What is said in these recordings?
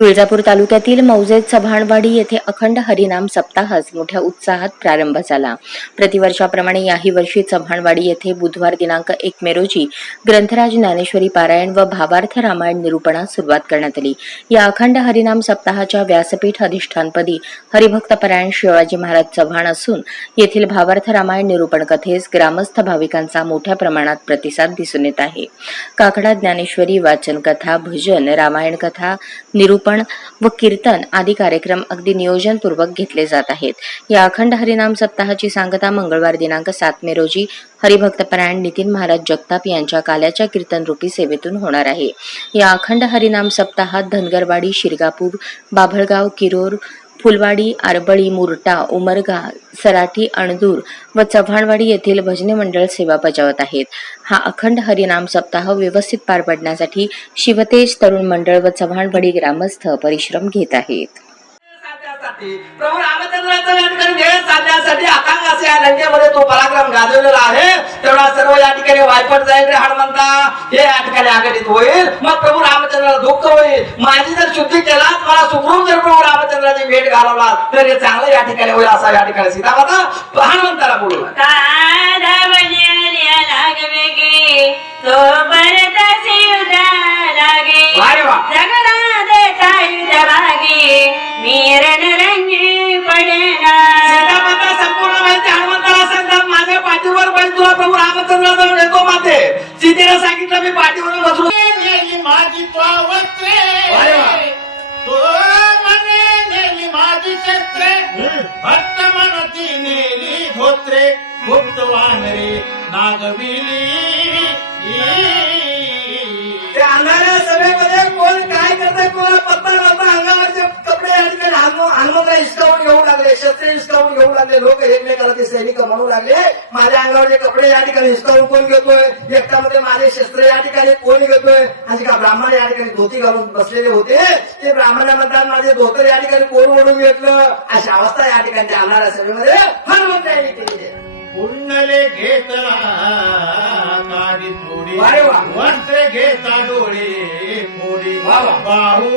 तुळजापूर तालुक्यातील मौजे चव्हाणवाडी येथे अखंड हरिनाम सप्ताहास मोठ्या उत्साहात प्रारंभ झाला. प्रतिवर्षाप्रमाणे याही वर्षी चव्हाणवाडी येथे बुधवार दिनांक एक मे रोजी ग्रंथराज ज्ञानेश्वरी पारायण व भावार्थ रामायण निरूपणास सुरुवात करण्यात आली. या अखंड हरिनाम सप्ताहाच्या व्यासपीठ अधिष्ठानपदी हरिभक्तपरायण शिवाजी महाराज चव्हाण असून येथील भावार्थ रामायण निरूपण कथेस ग्रामस्थ भाविकांचा मोठ्या प्रमाणात प्रतिसाद दिसून येत आहे. काकडा ज्ञानेश्वरी वाचन कथा भजन रामायण कथा निरूप निरूपण व कीर्तन आदी कार्यक्रम अगदी नियोजनपूर्वक घेतले जात आहेत. या अखंड हरिनाम सप्ताहाची सांगता मंगळवार दिनांक सात मे रोजी हरिभक्तपरायण नितीन महाराज जगताप यांच्या काल्याच्या कीर्तन रूपी सेवेतून होणार आहे. या अखंड हरिनाम सप्ताहात धनगरवाडी शिरगापूर बाभळगाव किरोर फुलवाडी आरबळी मुरटा उमरगा सराठी अणदूर व चव्हाणवाडी येथील भजनी मंडळ सेवा बजावत आहेत. हा अखंड हरिनाम सप्ताह व्यवस्थित पार पडण्यासाठी शिवतेज तरुण मंडळ व चव्हाणवाडी ग्रामस्थ परिश्रम घेत आहेत. प्रभू रामचंद्राचं या ठिकाणी साधण्यासाठी अथांग असे या लंकेमध्ये तो पराक्रम गाजवलेला आहे. तेवढा सर्व या ठिकाणी वायपट जाईल रे हनुमंता हे या ठिकाणी आघाडीत होईल. मग प्रभू रामचंद्र दुःख होईल माझी जर शुद्धी केलात मला सुखरूप जर प्रभू रामचंद्राची भेट घालवला तर हे चांगलं या ठिकाणी होईल असा या ठिकाणी सीतामाता हनुमंताला बोलू माझ्या पाठीवर बैल तुला प्रभू रामचंद्र येतो माते. सीतेला सांगितलं मी पाठीवर बसलो. माझी त्वावस्त्रे. तो मने नेली माझी शस्त्रे. भक्त म्हणती नेली धोत्रे. गुप्त वानरे नागविली त्या अंधाऱ्या हिसकावून घेऊ लागले लोक एकमेकाला ते सैनिक म्हणू लागले माझ्या अंगावरचे कपडे या ठिकाणी हिसकावून कोण घेतोय एकटामध्ये माझे शस्त्र या ठिकाणी कोण घेतोय असे का ब्राह्मण या ठिकाणी धोती घालून बसलेले होते ते ब्राह्मण म्हणतात माझे धोतर या ठिकाणी कोण ओढून घेतलं अशी अवस्था या ठिकाणी अंधाऱ्या सभेमध्ये हनुमंत यांनी केली आहे. घेतला काडी थोडी. वस्त्रे घेता डोळे मोडी. बाहू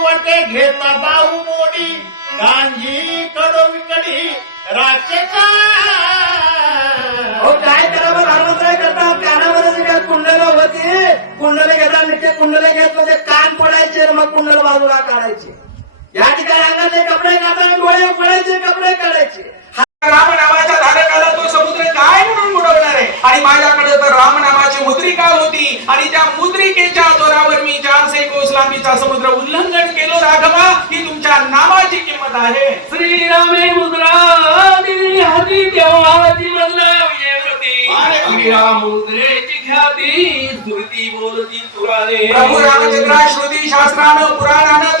वटे घेता बाहू मोडी गांधी कडो विकडी राक्षसा अहो काय करावं हनुमंतराय करता. कानामध्ये जे काय कुंडलं होती. कुंडले घेतात नित्य कुंडले घेत म्हणजे कान पडायचे मग कुंडल बाजूला काढायचे. या ठिकाणी अंगातले कपडे काढताना डोळे पडायचे कपडे काढायचे. राम नामाच्या धारकाला तो समुद्र काय म्हणून बुडवणार आहे? आणि माझ्याकडे तर राम नामाची मुद्रिका होती आणि त्या मुद्रिकेच्या जोरावर लांबीचा समुद्र उल्लंघन केलो राघवा ही तुमच्या नामाची किंमत आहे. श्रीरामे मुद्रा हाती येवती श्रीराम मुद्रेची ख्याती स्मृती बोलती तुराने प्रभू रामचंद्रा श्रुती शास्त्रानं पुराणानं